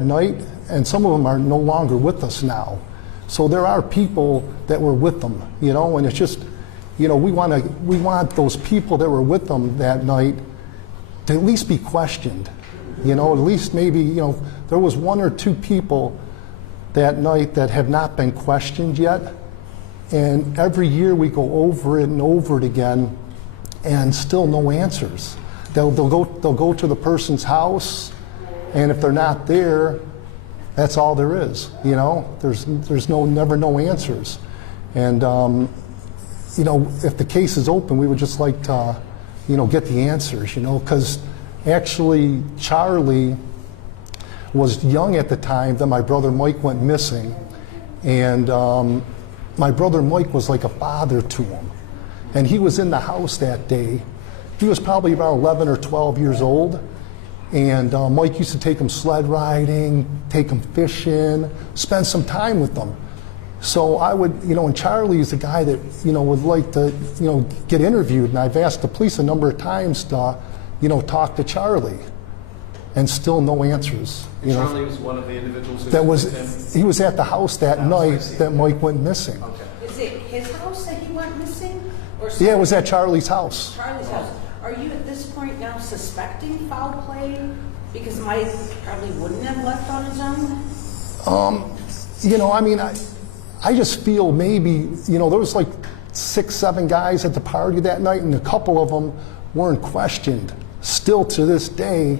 that night, and some of them are no longer with us now. So there are people that were with them, you know, and it's just, you know, we want those people that were with them that night to at least be questioned, you know, at least maybe, you know, there was one or two people that night that have not been questioned yet, and every year we go over it and over it again, and still no answers. They'll go to the person's house, and if they're not there, that's all there is. You know, there's never no answers, and you know, if the case is open, we would just like to, you know, get the answers. You know, because actually Charlie was young at the time that my brother Mike went missing, and my brother Mike was like a father to him, and he was in the house that day. He was probably about 11 or 12 years old, and Mike used to take him sled riding, take him fishing, spend some time with them. So I would, you know, and Charlie is the guy that, you know, would like to, you know, get interviewed, and I've asked the police a number of times to, you know, talk to Charlie, and still no answers. You know, Charlie was one of the individuals who that was, he was at the house that night that Mike went missing. Okay. Is it his house that he went missing? Or Yeah, it was at Charlie's house. Charlie's house. Are you at this point now suspecting foul play? Because Mike probably wouldn't have left on his own? You know, I mean, I just feel maybe, you know, there was like 6, 7 guys at the party that night, and a couple of them weren't questioned still to this day.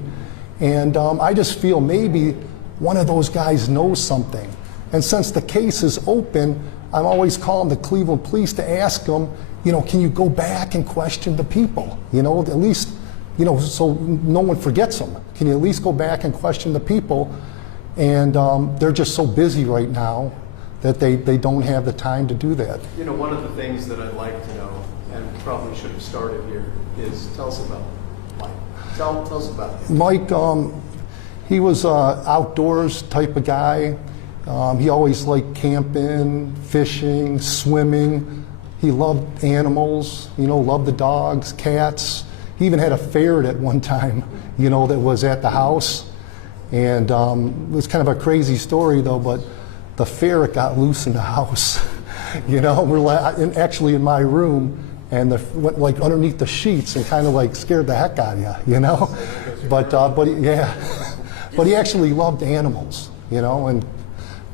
And I just feel maybe one of those guys knows something. And since the case is open, I'm always calling the Cleveland police to ask them, you know, can you go back and question the people? You know, at least, you know, so no one forgets them. Can you at least go back and question the people? And they're just so busy right now that they don't have the time to do that. You know, one of the things that I'd like to know, and probably should have started here, is tell us about Mike. Tell us about him. Mike, he was an outdoors type of guy. He always liked camping, fishing, swimming. He loved animals, you know, loved the dogs, cats. He even had a ferret at one time, you know, that was at the house. And it was kind of a crazy story, though, but the ferret got loose in the house. You know, we're actually in my room, and went like underneath the sheets and kind of like scared the heck out of you, you know. But yeah, but he actually loved animals, you know, and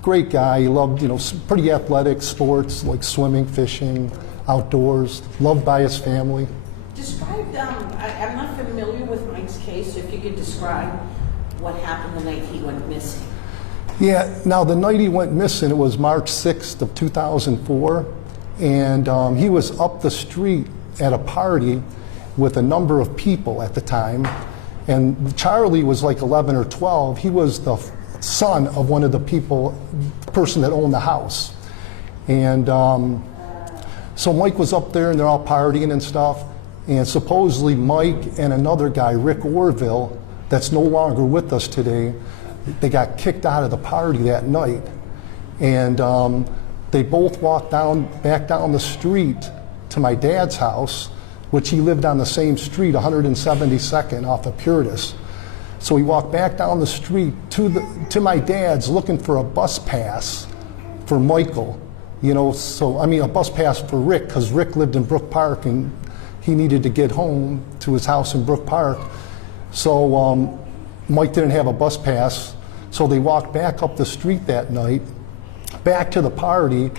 great guy. He loved, you know, pretty athletic sports like swimming, fishing, outdoors. Loved by his family. Describe, I'm not familiar with Mike's case, so if you could describe what happened the night he went missing. Yeah, now the night he went missing, it was March 6th of 2004, and he was up the street at a party with a number of people at the time, and Charlie was like 11 or 12. He was the son of one of the person that owned the house. And so Mike was up there, and they're all partying and stuff, and supposedly Mike and another guy, Rick Orville, that's no longer with us today, they got kicked out of the party that night. And they both walked back down the street to my dad's house, which he lived on the same street, 172nd off of Puritas. So we walked back down the street to my dad's looking for a bus pass for Michael. You know, so, I mean, a bus pass for Rick, because Rick lived in Brook Park and he needed to get home to his house in Brook Park. So Mike didn't have a bus pass, so they walked back up the street that night, back to the party,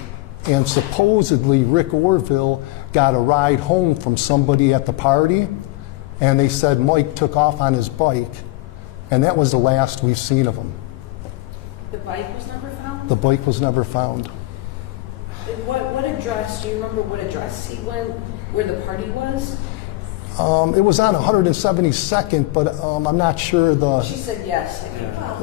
and supposedly Rick Orville got a ride home from somebody at the party, and they said Mike took off on his bike, and that was the last we've seen of him. The bike was never found? The bike was never found. What address, do you remember what address he went, where the party was? It was on 172nd, but I'm not sure the... She said yes.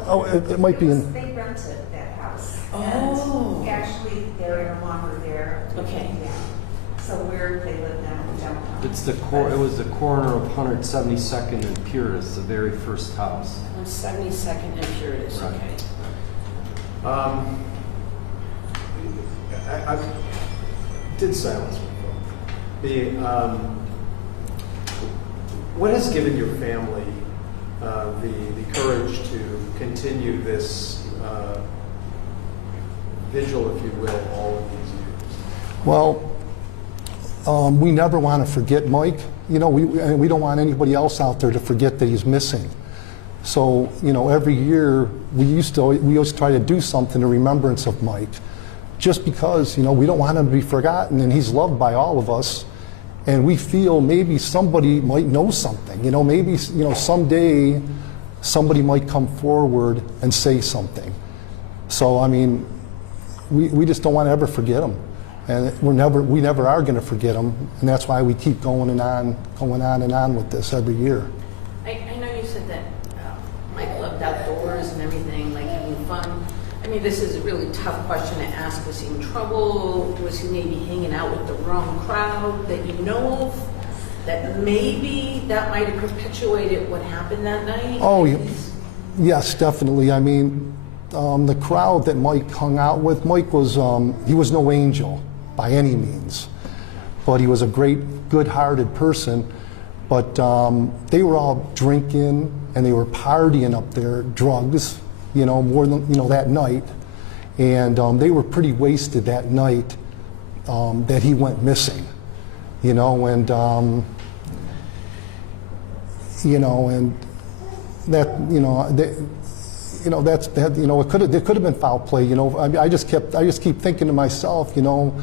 Oh, it might be in... They rented that house. Oh. And actually, they're no longer there. Okay. Yeah. So where they live now, we don't know. It's it was the corner of 172nd and Puritas, the very first house. On 72nd and Puritas, Right. okay. I did silence before. What has given your family the courage to continue this vigil, if you will, all of these years? Well, we never want to forget Mike. You know, we don't want anybody else out there to forget that he's missing. So, you know, every year we always try to do something in remembrance of Mike, just because, you know, we don't want him to be forgotten, and he's loved by all of us. And we feel maybe somebody might know something. You know, maybe, you know, someday somebody might come forward and say something. So, I mean, we just don't want to ever forget him. And we never are going to forget him. And that's why we keep going on and on with this every year. I know you said that Mike loved outdoors and everything, like having fun. I mean, this is a really tough question to ask. Was he in trouble? Was he maybe hanging out with the wrong crowd that you know of? That maybe that might have perpetuated what happened that night? Oh, yes, definitely. I mean, the crowd that Mike hung out with, Mike was, he was no angel by any means, but he was a great, good-hearted person. But they were all drinking and they were partying up there, drugs, you know, more than, you know, that night. And they were pretty wasted that night that he went missing, you know, and that, you know, that, you know, it could have been foul play, you know. I mean, I just keep thinking to myself, you know,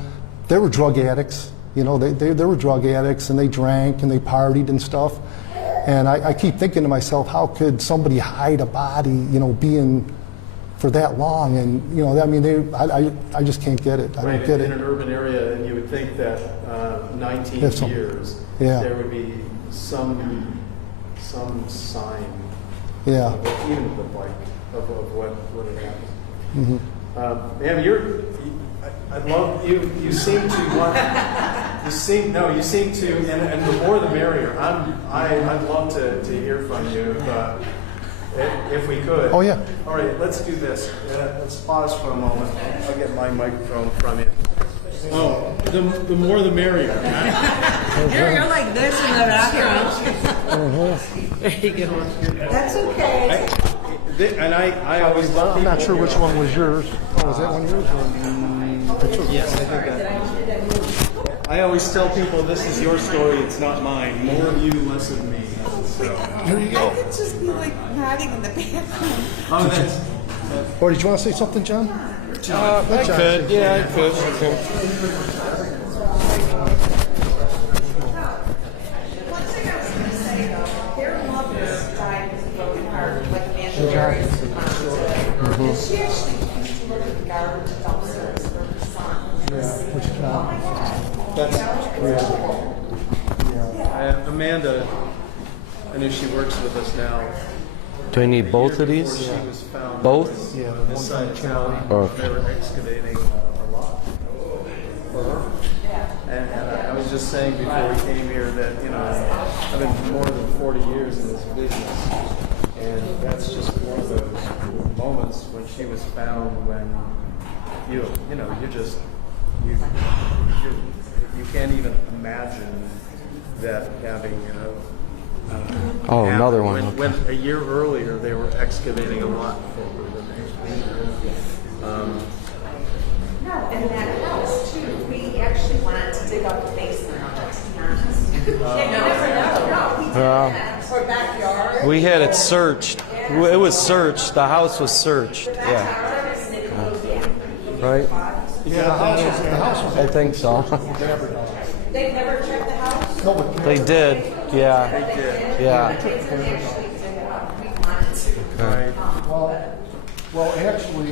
they were drug addicts, you know, they were drug addicts, and they drank and they partied and stuff. And I keep thinking to myself, how could somebody hide a body, you know, being for that long? And, you know, I mean, I just can't get it. I don't get it. In an urban area, and you would think that 19 years, there would be some sign, Yeah. even with the bike, of what had happened. Mm-hmm. Ma'am, I love you. You seem to want. You seem to, and the more the merrier. I'd love to hear from you if we could. Oh, yeah. All right, let's do this. Let's pause for a moment. I'll get my microphone from you. Oh, the more the merrier. You're like this in the background. There you go. That's okay. And I always love. I'm not sure which one was yours. Oh, was that one yours? Yes, I think that. I always tell people this is your story, it's not mine. More of you, less of me. So. Here you go. I could just be like hiding in the background. Oh, that's. Or did you want to say something, John? I could. Yeah, I could. Okay. One thing I was going to say, though, their mother died with a broken heart, like Amanda Jerry's mom did. And she actually used to look at the garbage dumpsters for her son. Amanda, I know she works with us now. Do I need both of these? Before she was found Both? on this side of town, Okay. they were excavating a lot for her. And I was just saying before we came here that, you know, I've been more than 40 years in this business. And that's just one of those moments when she was found when you can't even imagine that having another one. When a year earlier they were excavating a lot for her. No, and that house, too, we actually wanted to dig up the basement of it, to be honest. You never know. No, we did that. Or backyard. We had it searched. It was searched. The house was searched. Yeah. Right? Yeah, the house was I think so. They've never checked the house? no, but They did. Yeah. Yeah. They did actually dig it up. We wanted to. Right. well, actually,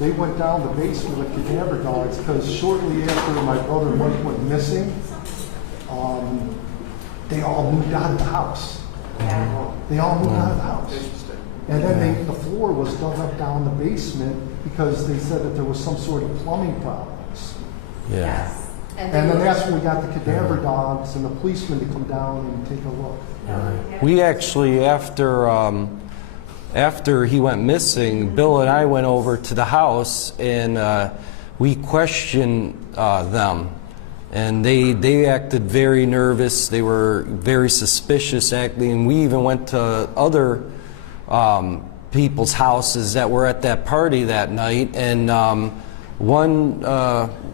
they went down the basement with cadaver dogs because shortly after my brother Mike went missing, they all moved out of the house. They all moved out of the house. And then the floor was dug up down the basement because they said that there was some sort of plumbing problems. Yeah. And then that's when we got the cadaver dogs and the policemen to come down and take a look. We actually, after he went missing, Bill and I went over to the house and we questioned them and they acted very nervous. They were very suspicious, acting. And we even went to other people's houses that were at that party that night. And one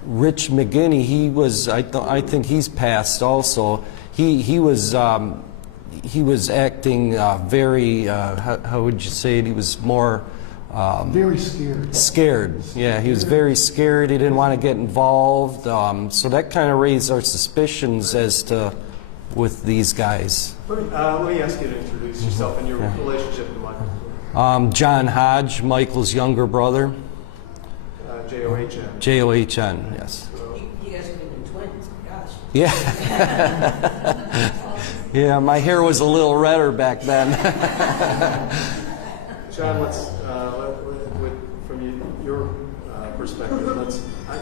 Rich McGinney, he was I think he's passed also. He was acting very how would you say it? He was more Very scared. scared. Yeah, he was very scared. He didn't want to get involved. So that kind of raised our suspicions as to with these guys. Let me ask you to introduce yourself and your relationship to Michael. John Hodge, Michael's younger brother. J-O-H-N. J-O-H-N, yes. You guys have been twins, gosh. Yeah. Yeah, my hair was a little redder back then. John, let's from your perspective, let's I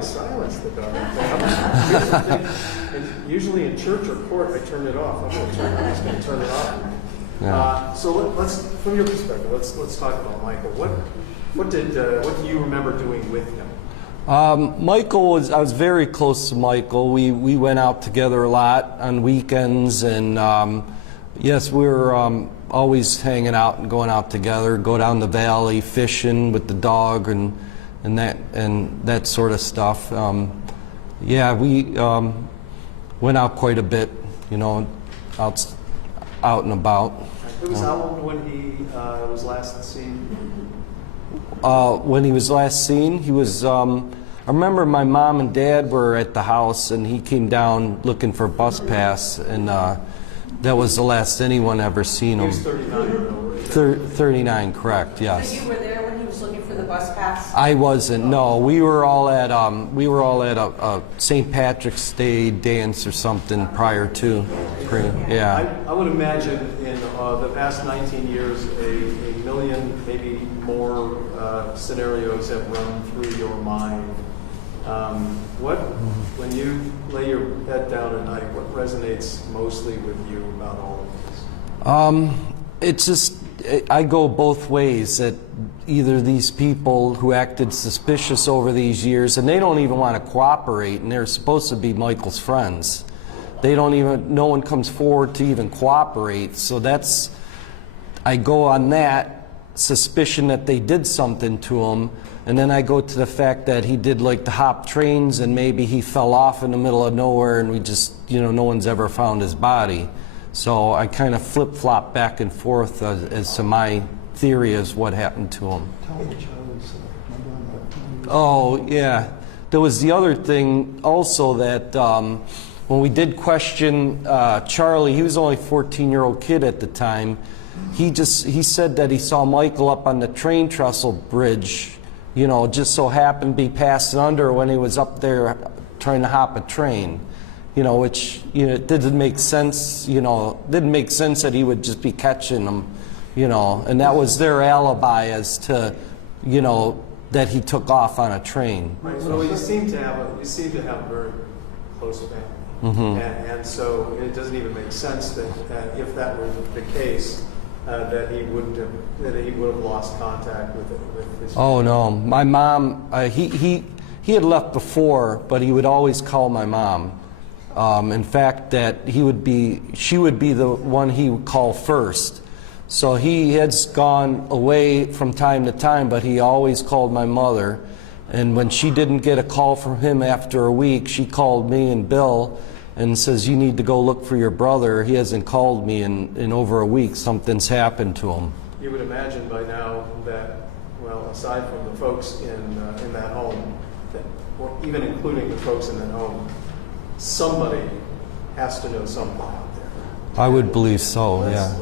silenced the dog. Here's the thing, and usually in church or court, I turn it off. I'm just going to turn it off. Yeah. So let's, from your perspective, let's talk about Michael. What do you remember doing with him? I was very close to Michael. We went out together a lot on weekends, and yes, we were always hanging out and going out together, go down the valley, fishing with the dog and that sort of stuff. Yeah, we went out quite a bit, out and about. It was how old when he was last seen? When he was last seen, he was, I remember my mom and dad were at the house, and he came down looking for a bus pass, and that was the last anyone ever seen He him. was 39, though. 39, correct, So yes. you were there when he was looking for the bus pass? I wasn't, no. We were all at a St. Patrick's Day dance or something prior to, yeah. I would imagine in the past 19 years, a million, maybe more scenarios have run through your mind. When you lay your head down at night, what resonates mostly with you about all of this? It's just, I go both ways, that either these people who acted suspicious over these years, and they don't even want to cooperate, and they're supposed to be Michael's friends. No one comes forward to even cooperate, so I go on that suspicion that they did something to him, and then I go to the fact that he did like the hop trains, and maybe he fell off in the middle of nowhere, and we just, no one's ever found his body. So I kind of flip-flop back and forth as to my theory as what happened to him. Tell me what Charlie said. Oh, yeah. There was the other thing also that when we did question Charlie, he was only a 14-year-old kid at the time. He said that he saw Michael up on the train trestle bridge, just so happened to be passing under when he was up there trying to hop a train. Which it didn't make sense. Didn't make sense that he would just be catching them. And that was their alibi as to, that he took off on a train. Right. So you seem to have a very close family, and so it doesn't even make sense that if that were the case, that he would have lost contact with his. Oh no, my mom. He had left before, but he would always call my mom. In fact, that she would be the one he would call first. So he has gone away from time to time, but he always called my mother. And when she didn't get a call from him after a week, she called me and Bill and says, "You need to go look for your brother. He hasn't called me in over a week. Something's happened to him." You would imagine by now that, well, aside from the folks in that home, or even including the folks in that home, somebody has to know something out there. I would believe so, yeah.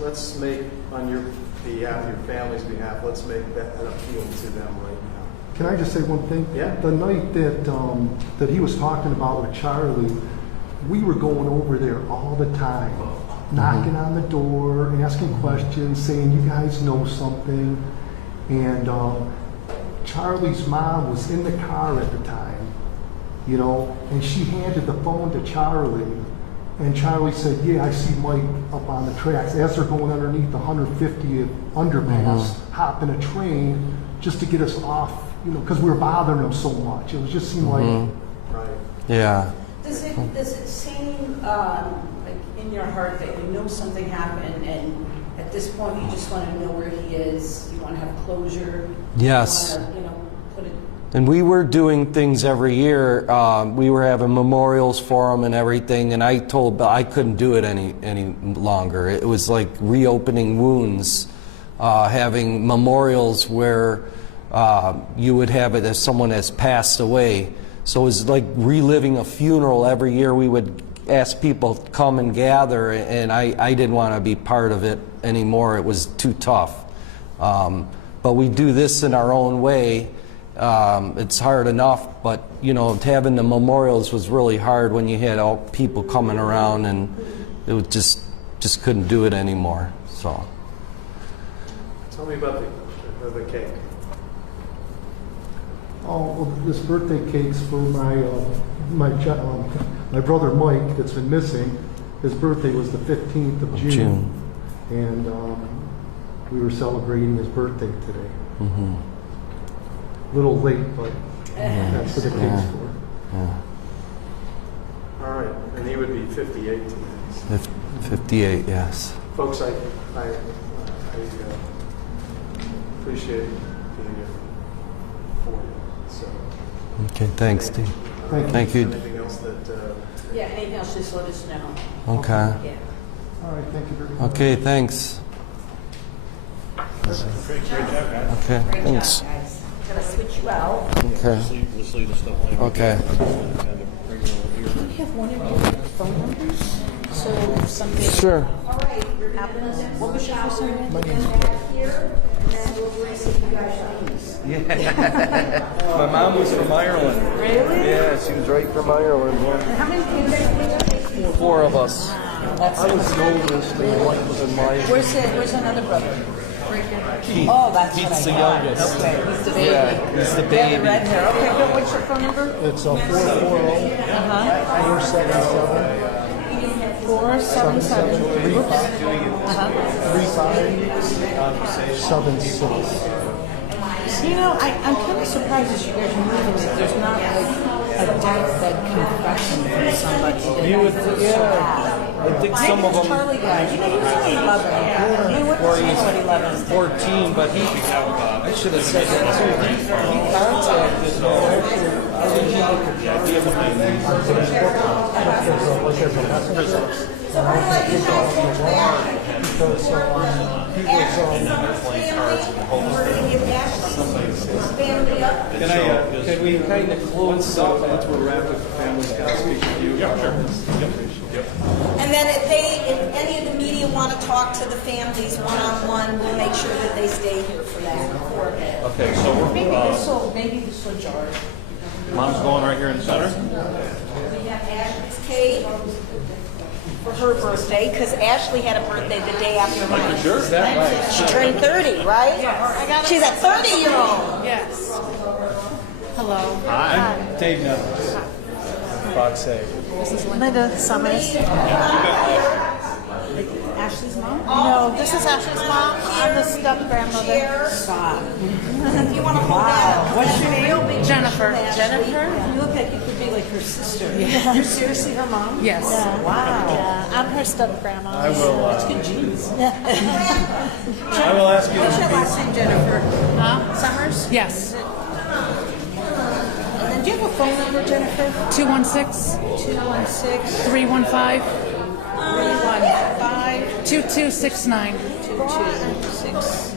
Let's make, on your behalf, your family's behalf, let's make that an appeal to them right now. Can I just say one thing? Yeah. The night that he was talking about with Charlie, we were going over there all the time, knocking on the door, asking questions, saying, "You guys know something." And Charlie's mom was in the car at the time, and she handed the phone to Charlie. And Charlie said, "Yeah, I see Mike up on the tracks." As they're going underneath the 150th underpass, hopping a train just to get us off you know, because we were bothering them so much. It was just seemed like, Right. Yeah. Does it seem like in your heart that you know something happened and at this point you just want to know where he is? You want to have closure? Yes. You want to, you know, put it. And we were doing things every year. We were having memorials for him and everything. And I told Bill I couldn't do it any longer. It was like reopening wounds, having memorials where you would have it as someone has passed away. So it was like reliving a funeral every year. We would ask people to come and gather, and I didn't want to be part of it anymore. It was too tough. But we do this in our own way. It's hard enough, but you know, having the memorials was really hard when you had all people coming around, and it was just couldn't do it anymore. So. Tell me about the cake. oh, well, this birthday cake's for my brother Mike that's been missing. His birthday was the 15th of June. And we were celebrating his birthday today. Mm-hmm. A little late, but that's what the cake's for. Yeah. All right, and he would be 58 today. 58, yes. Folks, I appreciate being here for you. So, Okay, thanks, Steve. Thank you. anything else that? Yeah, anything else, just let us know. Okay. Yeah. All right, thank you very much. Okay, thanks. Okay, thanks. Gonna switch you out. Okay. Okay. Do you have one of your phone numbers? So if something Sure. happens, what was your first name? My mom was from Ireland. Really? Yeah, she was right from Ireland. Yeah. How many kids do you have? 4 of us. I was the oldest, and Mike was in my. Where's another brother? Keith. Oh, that's Keith's what I the thought. youngest. Okay, he's the baby. Yeah, he's the Yeah, baby. the red hair. Okay, good. What's your phone number? It's 440 477 477. 3576. You know, I'm kind of surprised as you guys are moving that there's not like a deathbed confession from somebody. You would, yeah. I think some of them. Charlie guy, you know, he was only 11. I mean, what was he at 11? 14, but he, I should have said that too. He contacted Can we kind of close up? Once we're wrapped up, the family's got to speak to you. Yeah, sure. And then if any of the media want to talk to the families one-on-one, we'll make sure that they stay here for that. Okay, so we're, Maybe this will jar. mom's going right here in the center. We have Ashley's cake for her birthday, because Ashley had a birthday the day after mine. Sure. She turned 30, right? Yes. She's a 30-year-old. Yes. Hello. Hi. Dave Nevins. Fox A. This is Linda Summers. Ashley's mom? No, this is Ashley's mom. I'm the step-grandmother. Stop. If you want to hold that. What's your name? Jennifer. Jennifer? You look like you could be like her sister. You're seriously her mom? Yes. Wow. Yeah, I'm her step-grandma. I will. That's good genes. I will ask you What's to your last name, Jennifer? Huh? Summers? Yes. And then do you have a phone number, Jennifer? 216 216 315 315 2269. 2269.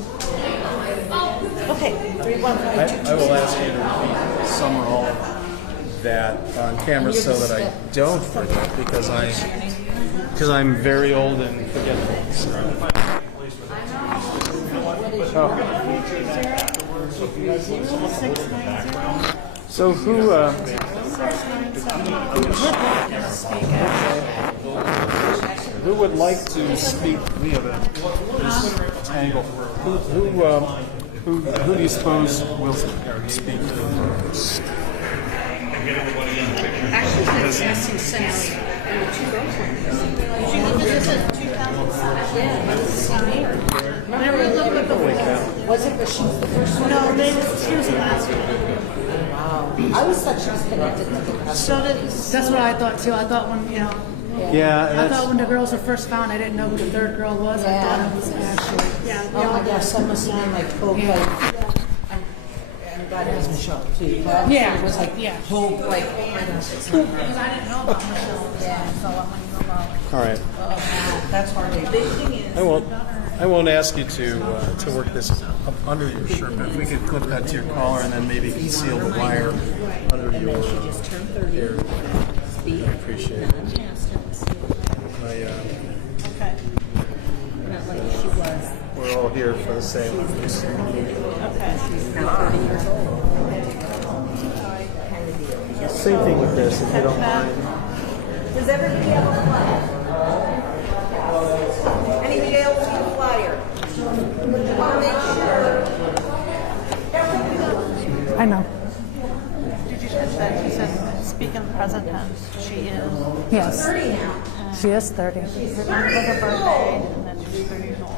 Okay, 315 I will ask you to repeat some or all of that on camera so that I don't forget, because I'm very old and forget things. So who would like to speak? We have this angle. Who do you suppose will speak first? Actually, been missing since the two girls were missing. She lived in 2007. Yeah, this is me. Remember, Was it, but she was the first one? No, she was the last one. Wow. I always thought she was connected to the rest. So that's what I thought too. I thought when, you know, Yeah, and I that's, thought when the girls were first found, I didn't know who the third girl was. I thought it was Ashley. Yeah. Oh my gosh, that must have been like hope, like, and God has Michelle too. Yeah. It was like Yeah. hope, like, oh my gosh, it's Because I didn't know about Michelle. Yeah. So I want to know about. all right. That's hard. The big thing is, I won't ask you to work this up under your shirt, but if we could clip that to your collar and then maybe conceal the wire under your hair. I appreciate it. Okay. not like she was. We're all here for the same. Okay. Same thing with this, if you don't mind. Does everybody have a flyer? Anybody else with a flyer? I want to make sure. I know. Did you catch that? She said, speak in present tense. She is. Yes. 30 now. She is 30. Her birthday, and then she's 30 years old.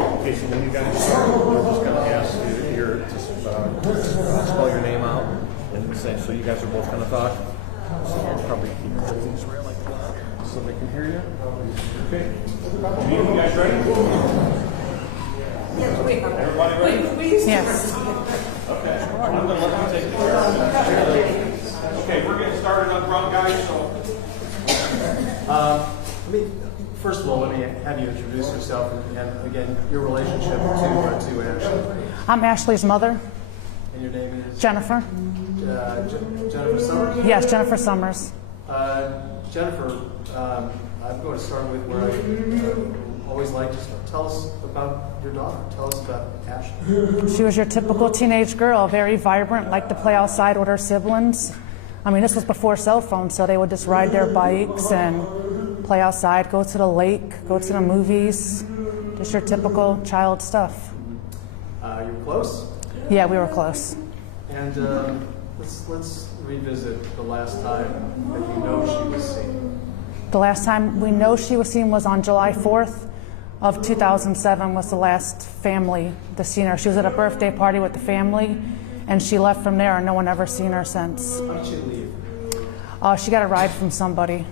Okay, so when you guys start, we're just going to ask you here to spell your name out and say, so you guys are both going to talk. So I'll probably keep things real like that so they can hear you. Okay. You guys ready? Everybody ready? Yes. Okay. I'm going to let you take it. Okay, we're getting started up front, guys, so. First of all, let me have you introduce yourself and again, your relationship to Ashley. I'm Ashley's mother, And your name is? Jennifer. Jennifer Summers? Yes, Jennifer Summers. Jennifer, I'm going to start with where I always like to start. Tell us about your daughter. Tell us about Ashley. She was your typical teenage girl, very vibrant, liked to play outside with her siblings. I mean, this was before cell phones, so they would just ride their bikes and play outside, go to the lake, go to the movies, just your typical child stuff. You were close? Yeah, we were close. And let's revisit the last time that you know she was seen. The last time we know she was seen was on July 4th of 2007 was the last family to see her. She was at a birthday party with the family, and she left from there, and no one ever seen her since. How did she leave? She got a ride from somebody.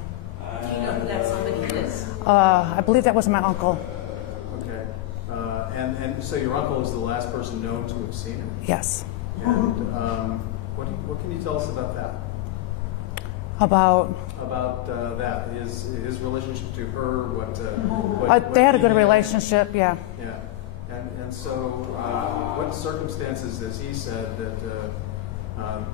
Do you know who that somebody is? I believe that was my uncle. Okay. And so your uncle is the last person known to have seen her? Yes. And what can you tell us about that? About That, his relationship to her, what they had a good he relationship, yeah. Yeah, and so what circumstances has he said that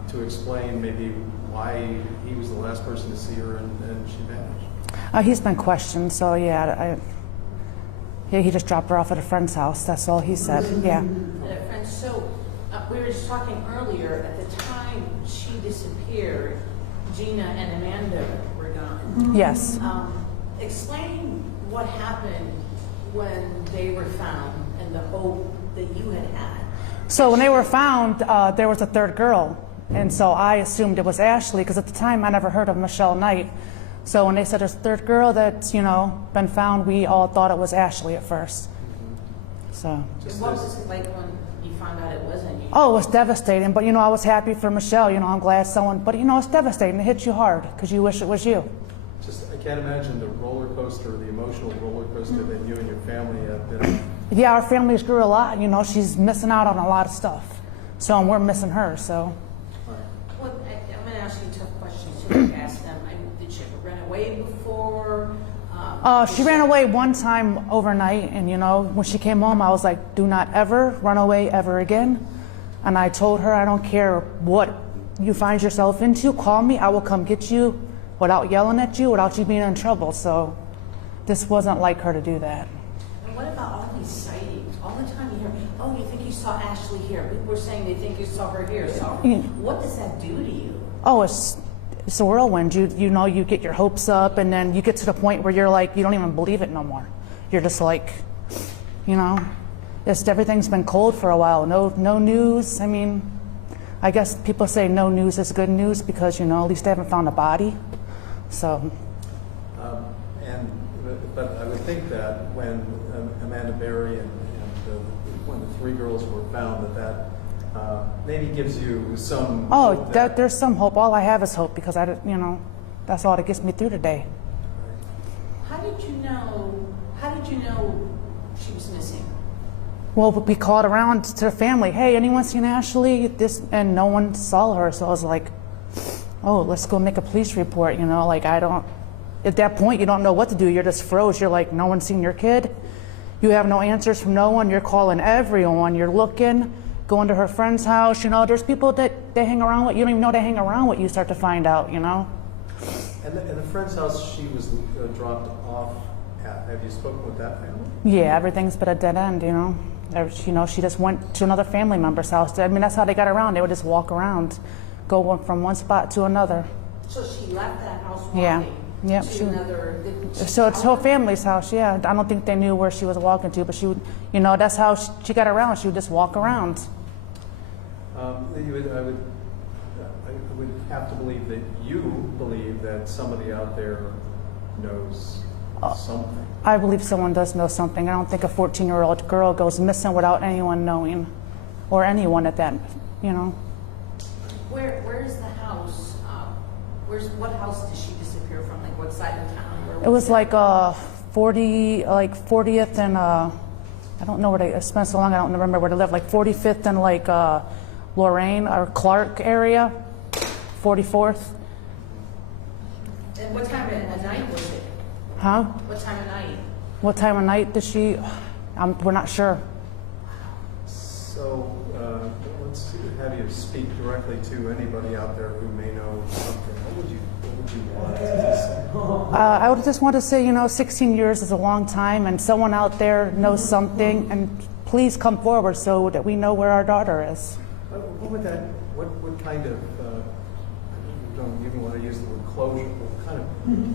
to explain maybe why he was the last person to see her and she vanished? He's been questioned, so yeah, he just dropped her off at a friend's house. That's all he said. Yeah. And so we were just talking earlier, at the time she disappeared, Gina and Amanda were gone. Yes. Explain what happened when they were found and the hope that you had had. So when they were found, there was a third girl, and so I assumed it was Ashley because at the time I never heard of Michelle Knight. So when they said there's a third girl that's been found, we all thought it was Ashley at first. So. What was it like when you found out it wasn't you? Oh, it was devastating, but I was happy for Michelle. I'm glad someone. But it's devastating. It hits you hard because you wish it was you. I can't imagine the roller coaster, the emotional roller coaster that you and your family have been on. Yeah, our families grew a lot. She's missing out on a lot of stuff. So we're missing her. So. Well, I'm going to ask you tough questions too. Like ask them. Did she ever run away before? She ran away one time overnight, and when she came home, I was like, "Do not ever run away ever again." And I told her, "I don't care what you find yourself into. Call me. I will come get you, without yelling at you, without you being in trouble." So, this wasn't like her to do that. And what about all these sightings? All the time you hear, "Oh, you think you saw Ashley here?" People were saying they think you saw her here. So, what does that do to you? Oh, it's a whirlwind. You get your hopes up, and then you get to the point where you're like, you don't even believe it no more. You're just like, everything's been cold for a while. No news. I mean, I guess people say no news is good news because at least they haven't found a body. So. But I would think that when Amanda Berry and when the 3 girls were found, that maybe gives you some. Oh, hope that- there's some hope. All I have is hope because that's all that gets me through today. How did you know she was missing? Well, we called around to the family. Hey, anyone seen Ashley? And no one saw her. So I was like, oh, let's go make a police report. At that point, you don't know what to do. You're just froze. You're like, no one's seen your kid. You have no answers from no one. You're calling everyone. You're looking, going to her friend's house. There's people that they hang around with. You don't even know they hang around with. You start to find out, And the friend's house she was dropped off at, have you spoken with that family? Yeah, everything's been a dead end, She just went to another family member's house. I mean, that's how they got around. They would just walk around, go from one spot to another. So she left that house walking Yeah. to another. So it's her family's house, yeah. I don't think they knew where she was walking to, but she would, that's how she got around. She would just walk around. I would have to believe that you believe that somebody out there knows something. I believe someone does know something. I don't think a 14-year-old girl goes missing without anyone knowing, or anyone at that, Where is the house? What house did she disappear from? Like what side of town? It was like 40th and I don't know where they spent so long. I don't remember where they lived. Like 45th and Lorraine or Clark area, 44th. And what time of night was it? Huh? What time of night? What time of night did she? We're not sure. So let's have you speak directly to anybody out there who may know something. What would you want to say? I would just want to say, 16 years is a long time, and someone out there knows something, and please come forward so that we know where our daughter is. What kind of, you don't even want to use the word closure, what kind of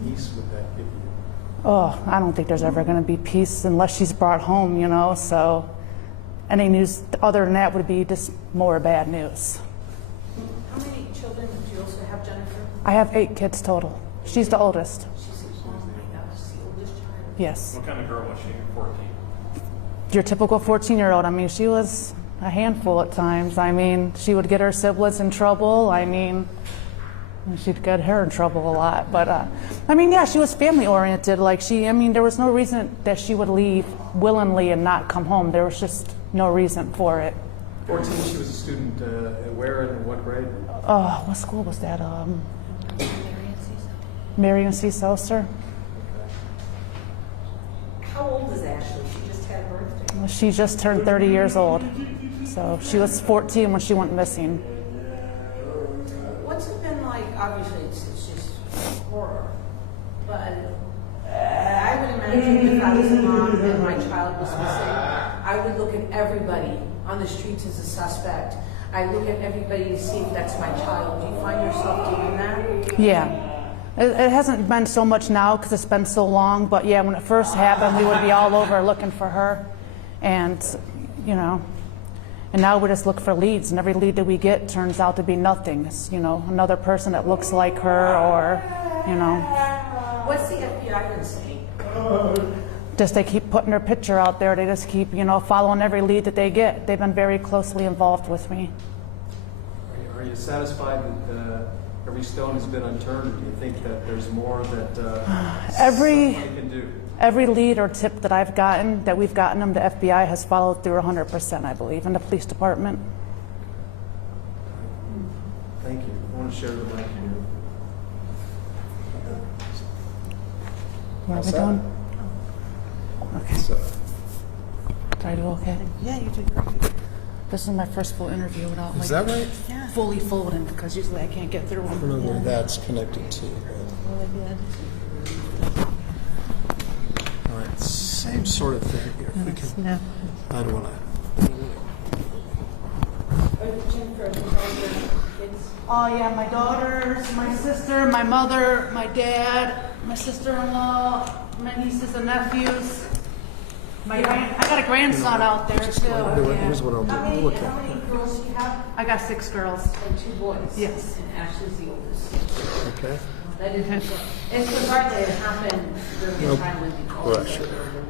peace would that give you? Oh, I don't think there's ever going to be peace unless she's brought home, so any news other than that would be just more bad news. How many children do you also have, Jennifer? I have 8 kids total. She's the oldest. She's the oldest child. Yes. What kind of girl was she? 14. Your typical 14-year-old. I mean, she was a handful at times. I mean, she would get her siblings in trouble. I mean, she'd get her in trouble a lot. But, she was family-oriented. There was no reason that she would leave willingly and not come home. There was just no reason for it. 14, she was a student where and in what grade? What school was that? Marion C. Seltzer. How old is Ashley? She just had a birthday. She just turned 30 years old. So she was 14 when she went missing. What's it been like? Obviously, it's just horror. But I would imagine if I was a mom and my child was missing, I would look at everybody on the streets as a suspect. I look at everybody to see if that's my child. Do you find yourself doing that? Yeah. It hasn't been so much now because it's been so long, but yeah, when it first happened, we would be all over looking for her. And, and now we just look for leads, and every lead that we get turns out to be nothing. It's, another person that looks like her or, What's the FBI been saying? Just they keep putting her picture out there. They just keep, following every lead that they get. They've been very closely involved with me. Are you satisfied that every stone has been unturned, or do you think that there's more that somebody can do? Every lead or tip that I've gotten, that we've gotten them, the FBI has followed through 100%, I believe, in the police department. Thank you. I want to share the mic here. What are we doing? Okay. So, Did I do okay? Yeah, you did great. This is my first full interview without Is that right? fully folding because usually I can't get through I them. don't know where that's connected to. Really good. All right, same sort of thing here. If we can, No. I don't want Oh yeah, my daughters, my sister, my mother, my dad, my sister-in-law, my nieces and nephews. I got a grandson out there too. to. Here's what I'll do. We'll look How at many girls do you have? I got 6 girls. And 2 boys? Yes. And Ashley's the oldest. it. Okay. That is, it's regardless it happened during the time when you called. Right, sure.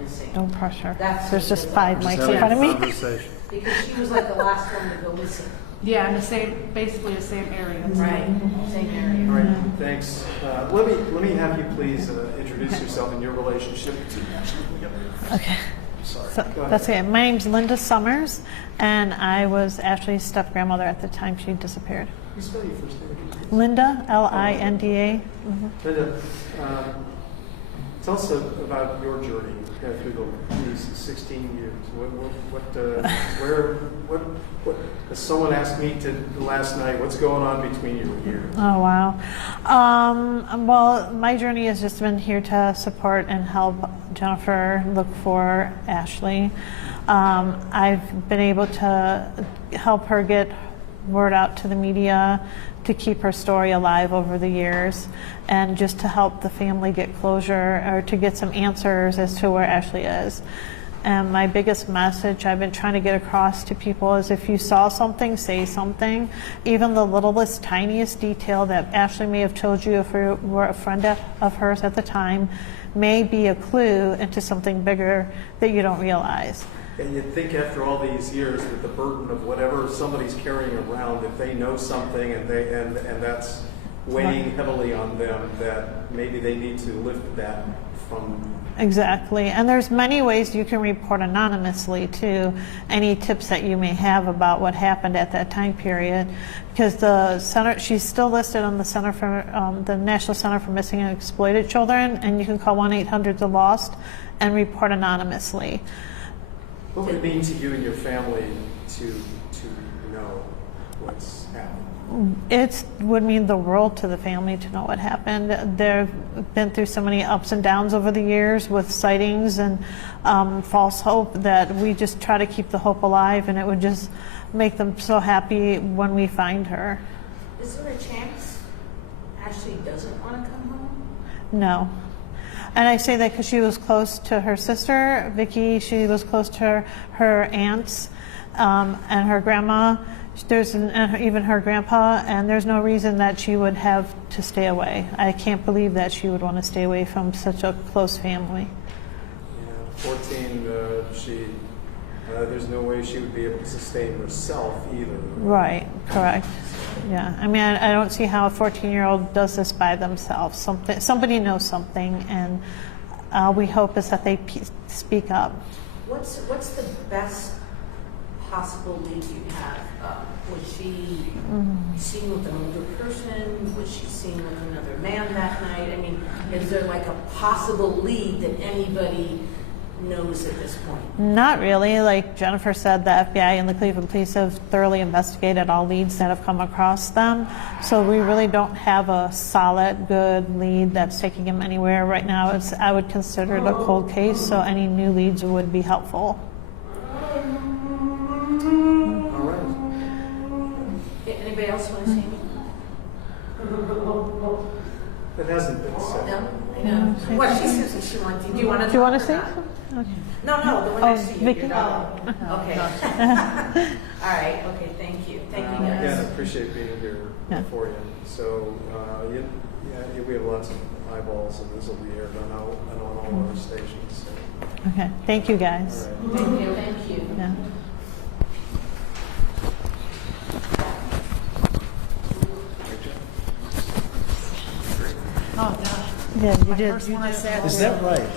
missing. No pressure. That's There's just what- 5 mics in front of me. Conversation. Because she was like the last one to go missing. Yeah, in the same, basically the same area. Right, same area. All right, thanks. Let me have you please introduce yourself and your relationship to Ashley. Okay. Sorry. So, Go ahead. that's okay. My name's Linda Summers, and I was Ashley's step-grandmother at the time she disappeared. Can you spell your first name again? Linda, Linda. Linda, tell us about your journey through these 16 years. As someone asked me last night, what's going on between your years? Oh, wow. Well, my journey has just been here to support and help Jennifer look for Ashley. I've been able to help her get word out to the media, to keep her story alive over the years, and just to help the family get closure or to get some answers as to where Ashley is. And my biggest message I've been trying to get across to people is if you saw something, say something. Even the littlest, tiniest detail that Ashley may have told you if you were a friend of hers at the time may be a clue into something bigger that you don't realize. And you'd think after all these years with the burden of whatever somebody's carrying around, if they know something and that's weighing heavily on them, that maybe they need to lift that from. Exactly. And there's many ways you can report anonymously too. Any tips that you may have about what happened at that time period, because the center, she's still listed on the Center for the National Center for Missing and Exploited Children, and you can call 1-800-THE-LOST and report anonymously. What would it mean to you and your family to know what's happened? It would mean the world to the family to know what happened. They've been through so many ups and downs over the years with sightings and false hope that we just try to keep the hope alive, and it would just make them so happy when we find her. Is there a chance Ashley doesn't want to come home? No. And I say that because she was close to her sister, Vicky. She was close to her aunts and her grandma. And even her grandpa, and there's no reason that she would have to stay away. I can't believe that she would want to stay away from such a close family. Yeah, 14, there's no way she would be able to sustain herself either. Right, correct. Yeah, I mean, I don't see how a 14-year-old does this by themselves. Somebody knows something, and we hope is that they speak up. What's the best possible lead you have? Was she seen with an older person? Was she seen with another man that night? I mean, is there like a possible lead that anybody knows at this point? Not really. Like Jennifer said, the FBI and the Cleveland Police have thoroughly investigated all leads that have come across them. So we really don't have a solid, good lead that's taking them anywhere right now. I would consider it a cold case, so any new leads would be helpful. Anybody else want to say anything? It hasn't been said. No? I know. What she says that she wants. Do you want to Do you want to talk say or not? something? Okay. No, the one Oh, next to you. Vicky? Your dog. Okay. All right. Okay. Thank you. Thank you, guys. Again, I appreciate being here for you. So, we have lots of eyeballs, and this will be aired on all our stations. So. Okay. Thank you, guys. All right. Thank you. Thank you. Yeah. Oh, God. Yeah, you did. First one I said. Is that right?